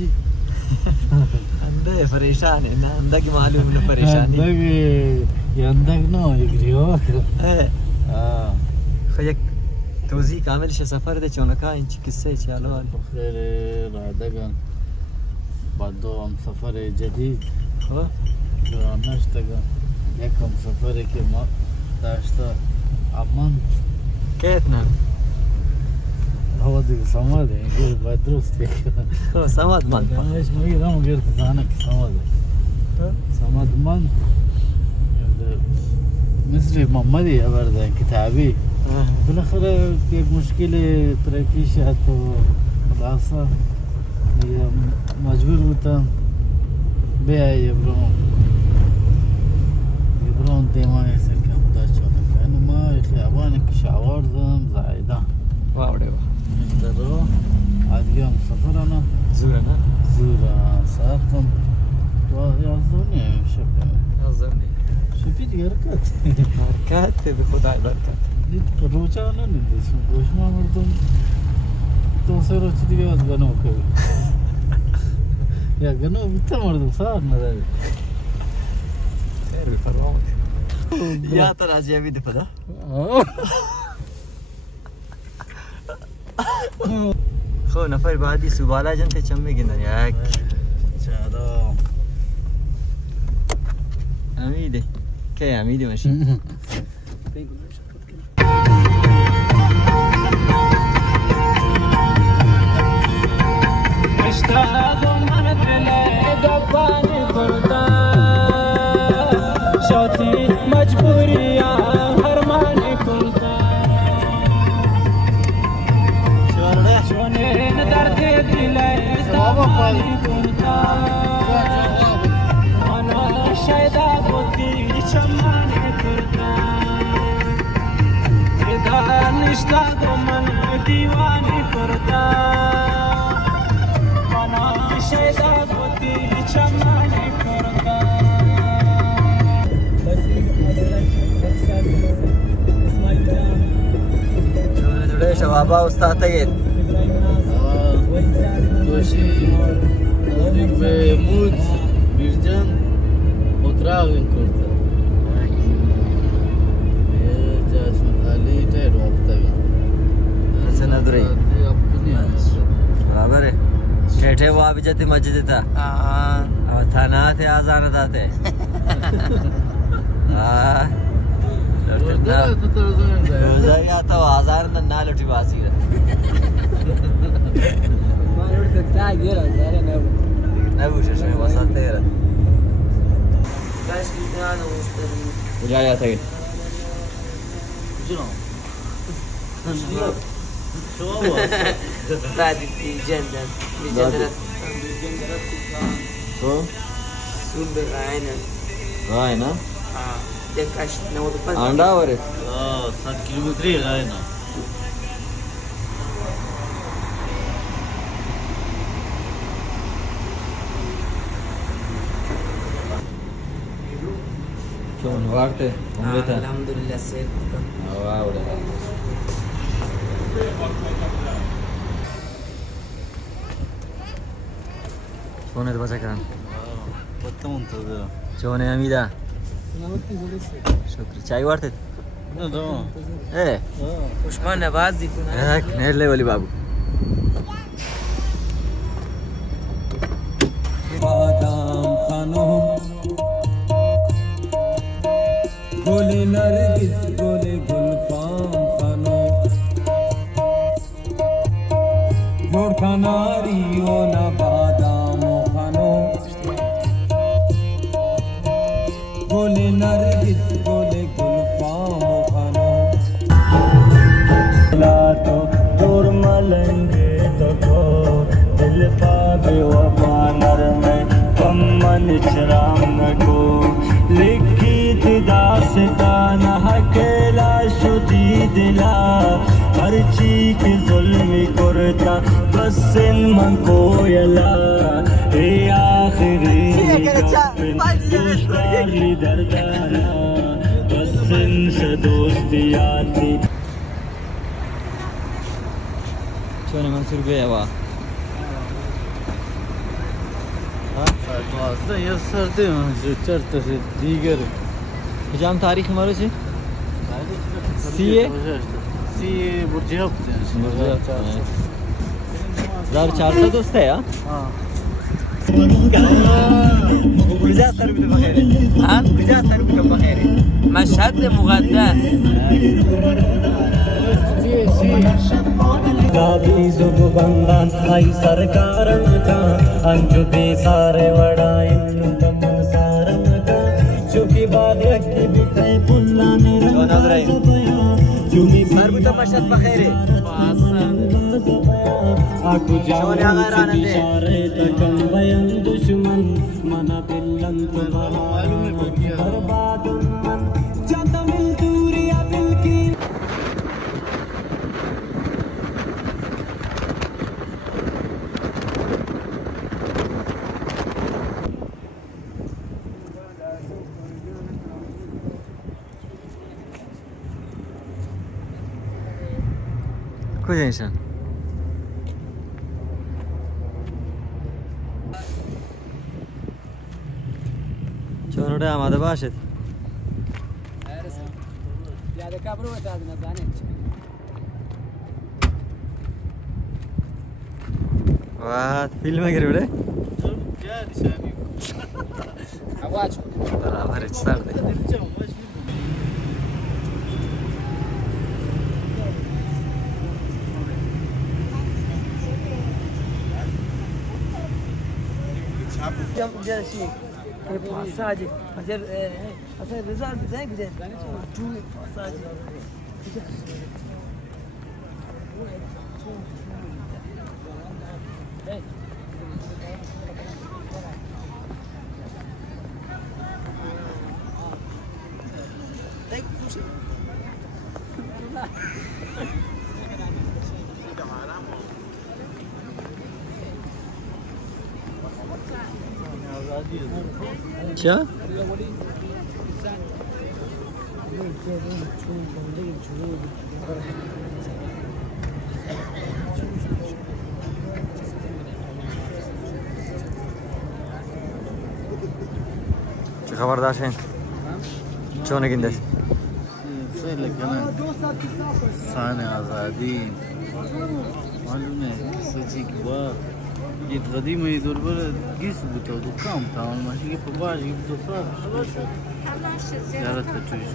जी अंदे परेशान है ना अंदा की मालूम न परेशानी ये अंदर ना يجري هو خيك توزيع كامل شو سفر ده چونكا انچ قصه چالو بخير رادگان بعدهم سفر جديد ها نشتغل يكم سفر که ما داشته عمان كيف نعم هو دي سماد غير بدرست هو سماد مان ايش ما يرام غير تزانك سماد سماد مان مثل محمدي ابدا كتابي بالاخره एक मुश्किल तरक्की शायद तो خلاصه مجبور بودم بیای يبرون ديما يسكن خدا شغل لانه ما خيابانك شعوار ذم زايدان واو درو عاد يوم سفرنا زورنا زورا ساعتهم ويعزوني شبه أظني شبه حركات حركات بخداع بركات ليت روجانا ندس وش ما مردم توصلوا تدي جاز جنو كذا يا جنو بتمرد صار نذا خير بفرعون يا ترى جيبي دفدا خو نفر بعدی سوبالا جان ته چم میگن یک چرا امیده که امیده ماشی اشتاق من دل دبانی کرتا شاتی مجبوریاں هرمانی کرتا شونه درد دل دبانی کرتا انا شیدا بودی چمانی کرتا ادان اشتاق من دیوانی کرتا شیدا بودی چمانی کرتا چونه جوڑه شبابا استاد تگید دوشی نزدیک به مود بیرجان اتراقین کرده جاسم علی تایر وقتا ऐसे न दुरे बराबर है ठेठे वो अभी जाते मस्जिद था और थाना थे आजान थे रोजा या तो आजार न ना लुटी बासी है मार तो क्या गिरा सारे ना पूछे शे वसत तेरा काश की जान उस्तरी बुझा जाता है بعد جندا بجندرة شو؟ سوم بالعينة غاينا؟ دكاش نود بس عندها ورث 7 كيلومتر غاينا شلون وقته؟ الحمد لله سيد واو شلونت بچکان؟ منتظر شلونه امیدا؟ شکر چای وارتت؟ نه دام عثمان نوازی کنه یک نرله ولی بابو بادام خانم گل نرگس گل گلفام خانم جوڑ کناری و نا بادام خانم گل نرگس گل گلفام خانم لا تو دور ملنگے تو کو دل پاگے وفا نرمے کمن چرام کو لکھی تھی داستان اکیلا شدی دلا ہر چیز ظلم کرتا بس من کو یلا اے آخری دوستاری دردانا بس ان سے دوستی آتی شلونه منصور بيه وا aslında yasardığım çarptı diğer. Hocam tarih numarası? Siye? Siye burcu yaptı yani. Zar çarpsa dosta ya. Ha. Güzel sarı bir bakayım. Ha? Güzel sarı bir bakayım. مشهد مقدس गादी जुबान आई सरकार का अंजुबे सारे वड़ाई तमन सारम का चुकी बात की बिते पुल्लाने जुमी Sarı bir maşhad bakayım. आकु Şöyle ağaranı de. सारे तकम बयन दुश्मन मना पिल्लन तो मालूम है बढ़िया बर्बाद मन जाता मिल दूरिया दिल की کجا چون آماده باشد واه فیلم گرفته برابر استارده güzel şey. Sadece Hasan Rıza güzel güzel. Sadece. क्या खबरदार हैं चोने गिंदे Söyle gene sahne आज़ादी मालूम है सच्ची की बात ये قديمة يدور برا جيس بتو دكان تاعو ماشي في باش يبدو صار يا ريت تجوز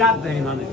شب بریم همه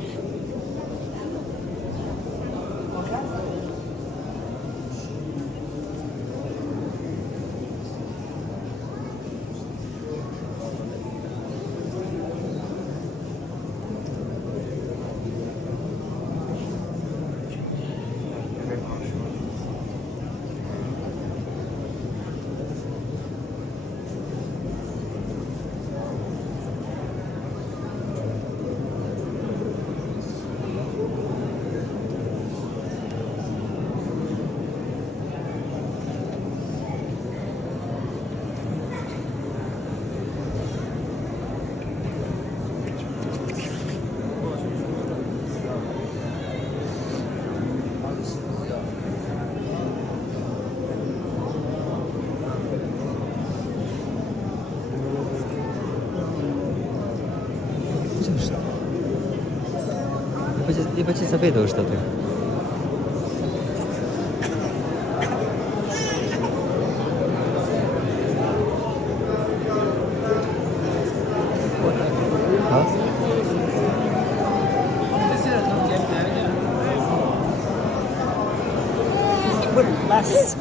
बच्चे सफेद होश होते हैं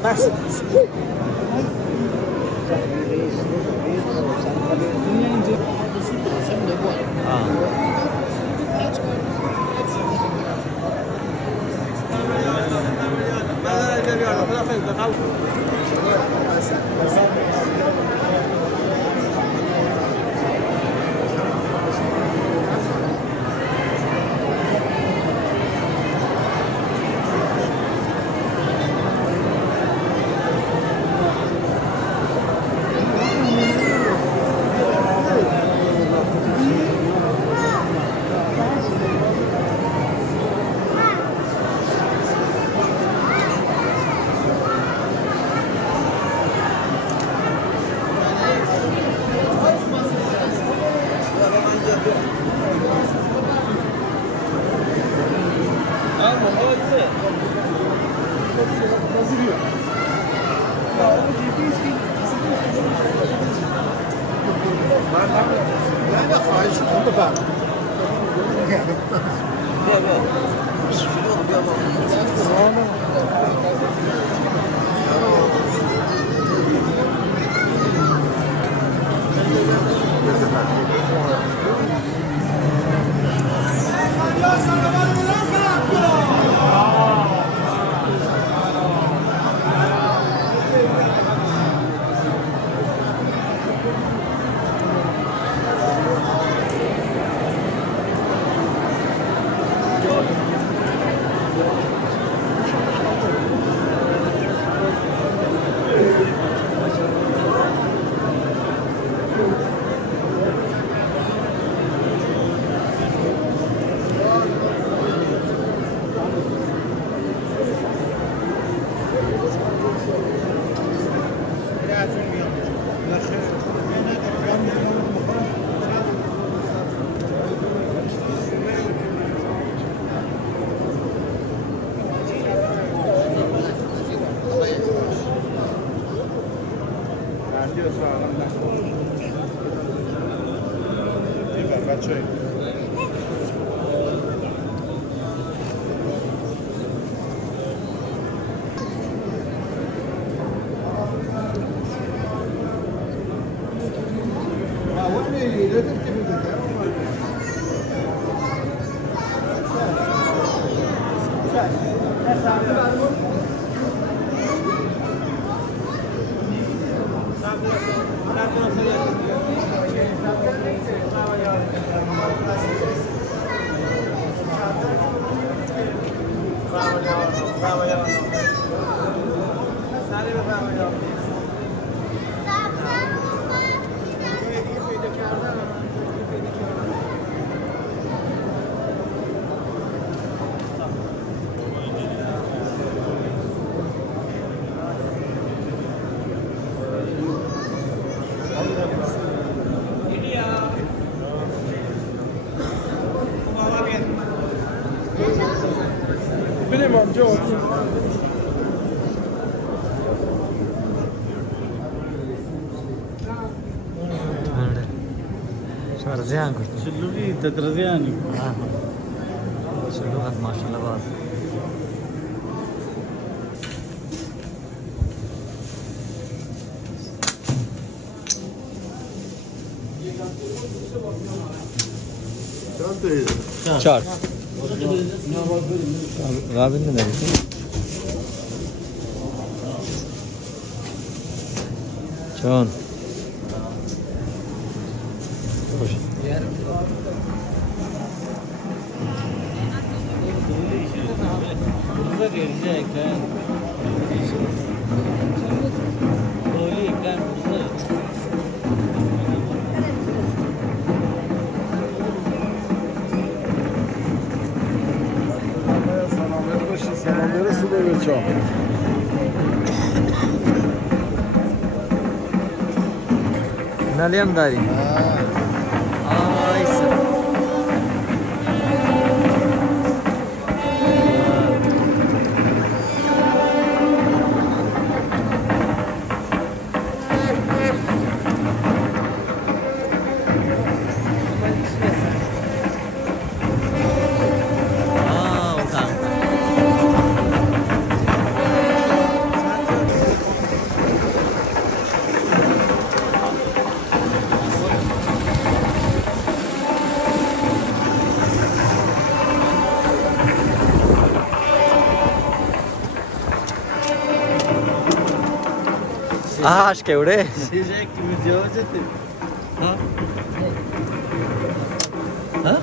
بس رزيان قلت شلوغي تدرزياني شلوغات ما شاء الله بعض चार राबिन ने देखी चौन ناليم داري आश के उड़े शीशे की में जाओ जाते हाँ हाँ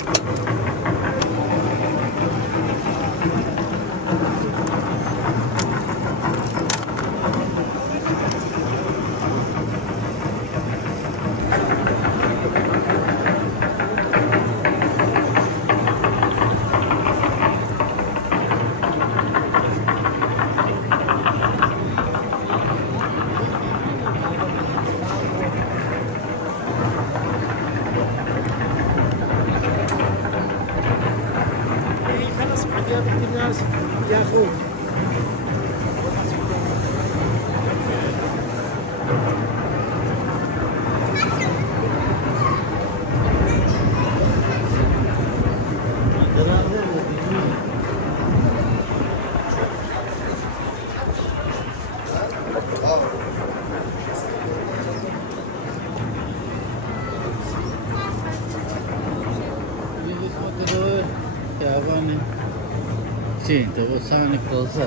Sí, te vosane kalsa.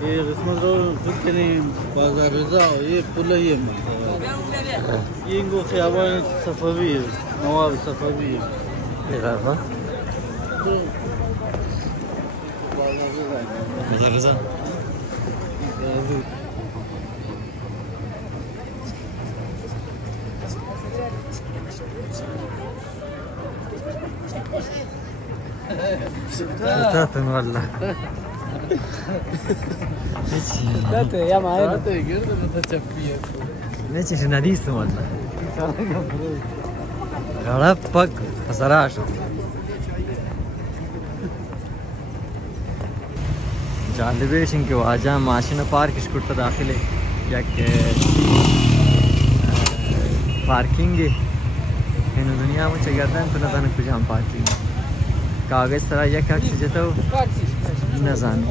Resmen Türkiye'nin Bazar Rıza, Pulayım. Yengo Fiyaban Safavi, Nawab Safavi. ये Rafa Bazar Rıza Tatın valla. يا معلم Zaten gördün mü çapıyor. Ne çeşit nadistim valla. Garap bak hasaraş. जालिबे शिंके वाजा माशिना पार्क इस्कुट्टा दाखिले याक पार्किंग इन दुनिया में चगरदा तो न जाने कुछ हम पार्किंग कागज तरह या क्या चीज़ तो न जाने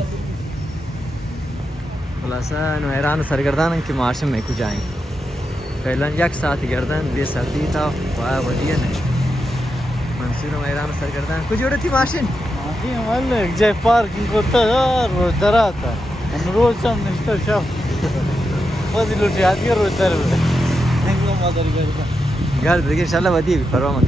खुलासा नो हैरान सरगर्दान के माशम में कुछ आए पहला एक साथ गर्दन बे सर्दी था वाह वदिया नहीं मंसूर हैरान सरगर्दान कुछ जोड़े थी माशिन Maşin vallahi güzel parking kurtar roz darata. Roz sam nişte şaf. Fazil uçağı roz darata. Nengo madar garda. घर देखिए इंशाल्लाह वदिया भी परवा मत